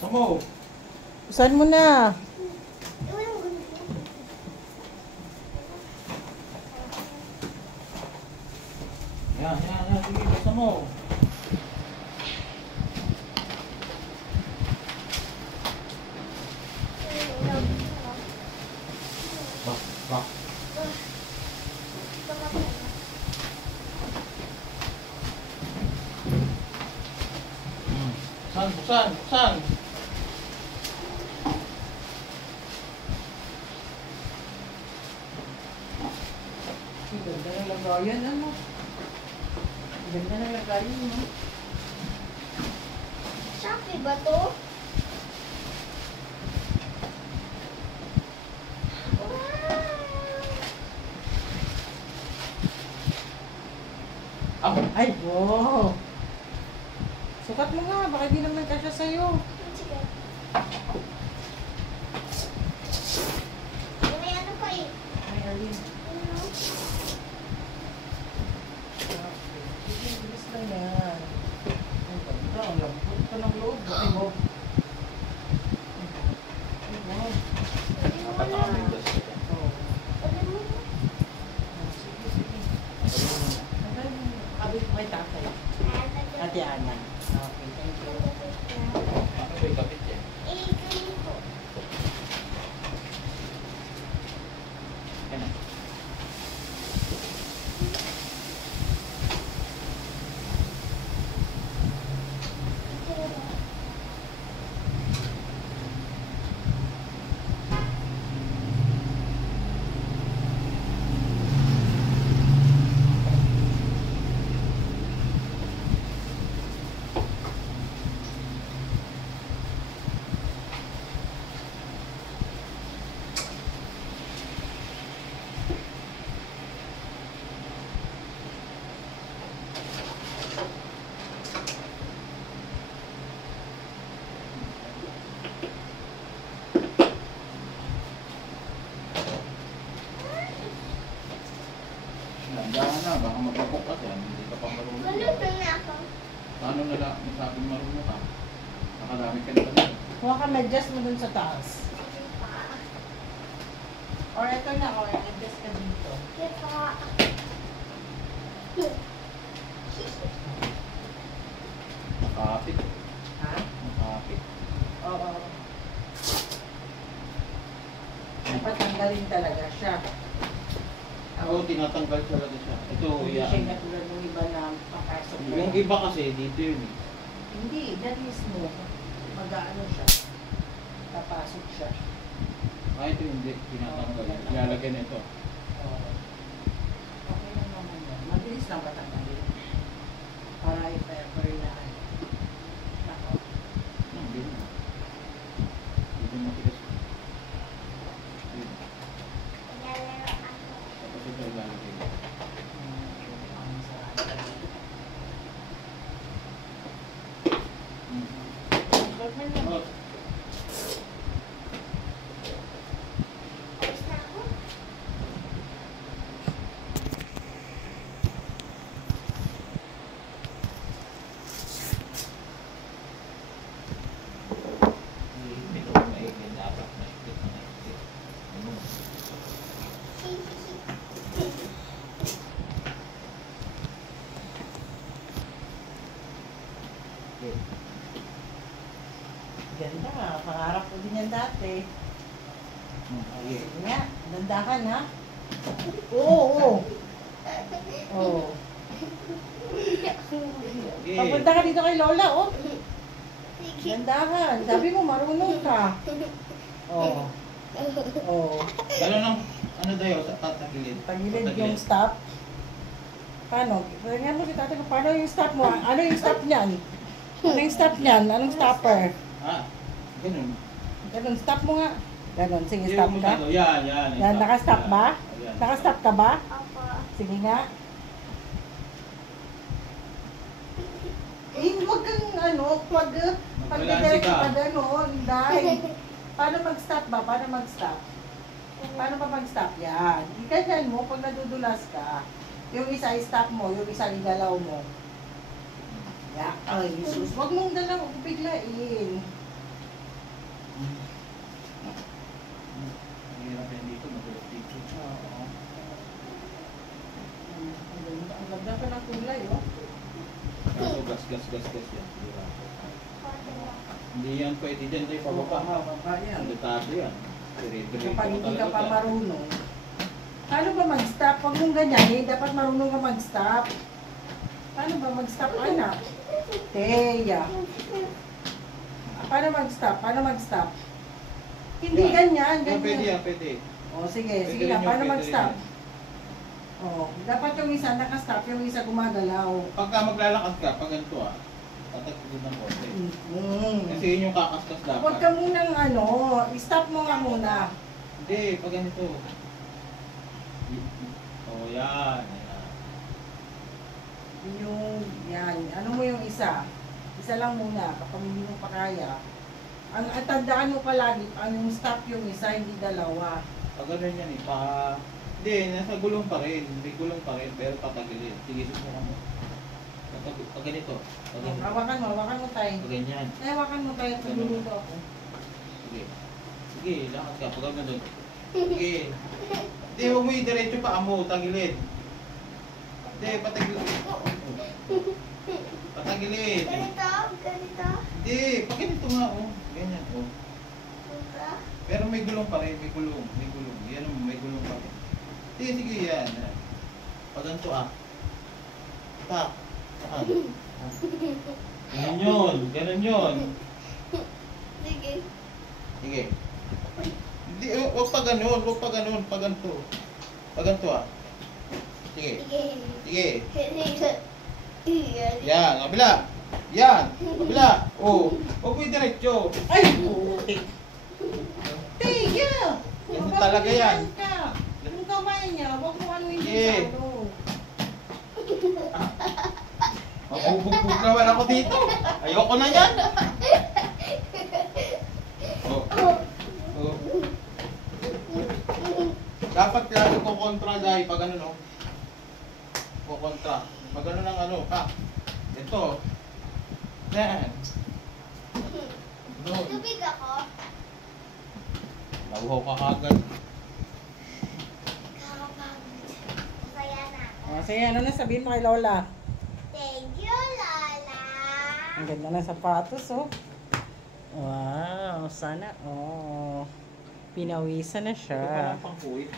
Samo. Saan mo na? Yan. Sige, basta mo. Bak. Buksan. Ganda ng lagayan, ano? Ganda ng lagayan, no? Shopee ba to? Ay, wow! Sukat mo nga, baka di naman kasya sa'yo. Sige. May ano pa eh. Ay, alin. Ano? Sige, bilis na yan. Ang ganda, ang lambot ka ng loob. Ay, wow. Ay, wow. Pwede mo Dapat na. nakamindas ka. Oh. Pwede mo na. Sige. Kabit mo kay tatay. Ate Ana. Okay, thank you. Ano ba yung kapit yan? Eh, ganun po. Yan. Nandiyan na, baka magbabok ka yan. Hindi ka pa marunong. Ganun na ako. Paano na lang masabing marunong ka? Nakadami ka na pala. Kuha ka medyas mo dun sa taas. Sige pa. Or ito na, or adjust ka dito. Sige pa. Nakapit. Ha? Nakapit. Oo. Dapat tanggalin talaga siya. Oo, tinatanggal talaga siya. Ito, Hindi yan. siya katulad ng iba na papasok. Yung iba kasi, dito yun eh. Hindi, that is mo. Mag-ano siya. Papasok siya. Ito hindi, tinatanggal. Ilalagyan ito. Oo. Okay na naman yan. Mabilis lang patanggalin. Para i-pepper na. Nako. Hindi na. Hindi matigas. Yun. Naglalaro ako. Tapos ito ilalagay. Ang sarap. Oh, Ayos na ako. ito na maigil. Dapat maigil na maigil. Ano? Okay. Ganda. Pangarap ko din yan dati. Okay. Sige nga. Dandahan ha. Oo. Oo. Okay. Papunta ka dito kay Lola, oh. Sige. Dandahan. Sabi mo, marunong ka. Oo. Oo. Gano'n ang, ano dayo, sa tatagilid? Pagilid yung stop. Paano? Tingnan mo si tatay, paano yung stop mo? Ano yung stop niyan? Ano yung stop niyan? Anong stopper? Ah, ganun. Ganun, stop mo nga. Ganun, sige, Yung stop ka. ano, yan. Yan, nakastop ba? Yan. Nakastop ka ba? Opo. Sige nga. Eh, huwag kang ano, Magbalanse pag-diretso ka. ka gano'n, dahil. Paano mag-stop ba? Paano mag-stop? Paano pa mag-stop? Yan. Ganyan mo, pag nadudulas ka, yung isa i-stop mo, yung isa igalaw mo. Yan. Ay, Jesus. Huwag mong dalaw, biglain. Ang hirap yan dito, magulat dito. Oo. Ang ganda pa ng kulay, oh. Kaso gas yan. Hindi yan pwede dyan tayo pababa. Pababa yan. Ang detado yan. Dire-diretso Kapag hindi ka talaga pa dyan. marunong, paano ba mag-stop? Huwag mong ganyan, dapat marunong ka mag-stop. Paano ba mag-stop, anak? Teya. Paano mag-stop? Paano mag-stop? Hindi ganyan, Yan, pwede ganyan. yan, pwede. O, sige, Pwede sige rin na. yun, Paano pwede mag-stop? rin O, dapat yung isa naka-stop, yung isa gumagalaw. Pagka maglalakad ka, pag ganito tatagpilin ng konti. Kasi Mm. yun yung kakaskas dapat. Huwag ka munang stop mo nga muna. Hindi, pag ganito. Oh, yan. Ayan. Yan. Ano mo yung isa? Isa lang muna, kapag hindi mo pa kaya. Ang tandaan mo palagi, ang stop yung isa, hindi dalawa. Pag ganun yan hindi, nasa gulong pa rin. May gulong pa rin, pero patagilid. Sige, susukan mo. Pag ganito. Pag ganito. Hawakan mo tayo. Pag ganyan. Hawakan mo tayo, pagluluto ako. Sige. Sige, lakad ka. Pag ganun. Sige. Hindi, huwag mo yung diretso pa mo, tagilid. Hindi, patagilid. Patagilid. Ganito? Ganito? Hindi, pag ganito nga, ganyan, Ganito? Pero may gulong pa rin, may gulong. Yan, may gulong pa rin. Sige, yan. Pag ganito Tak. Saan? Ganun yun. Sige. Sige. Hindi, huwag pa ganun. Pag ganito. Pag ganito Sige. Sige. Sige. Sige. Yan, kabila. Yan, kabila. Huwag mo yung diretso. Ay! Putik! Tiga! Ganun talaga yan. Yung kamay niya, huwag mo ano yung Yeah. masyado. Mabubugbog naman ako dito. Ayoko na yan. Dapat lalo ko kontra dahil pag ano kontra. Pag ano ng ito. Yan. Tubig ako. Nauhaw ka kagad. Kakapagod. Masaya na ako. Sige, ano na sabihin mo kay Lola? Thank you, Lola. Ang ganda ng sapatos, oh. Wow, sana, Pinawisan na Ito pa siya. lang pang kuwit.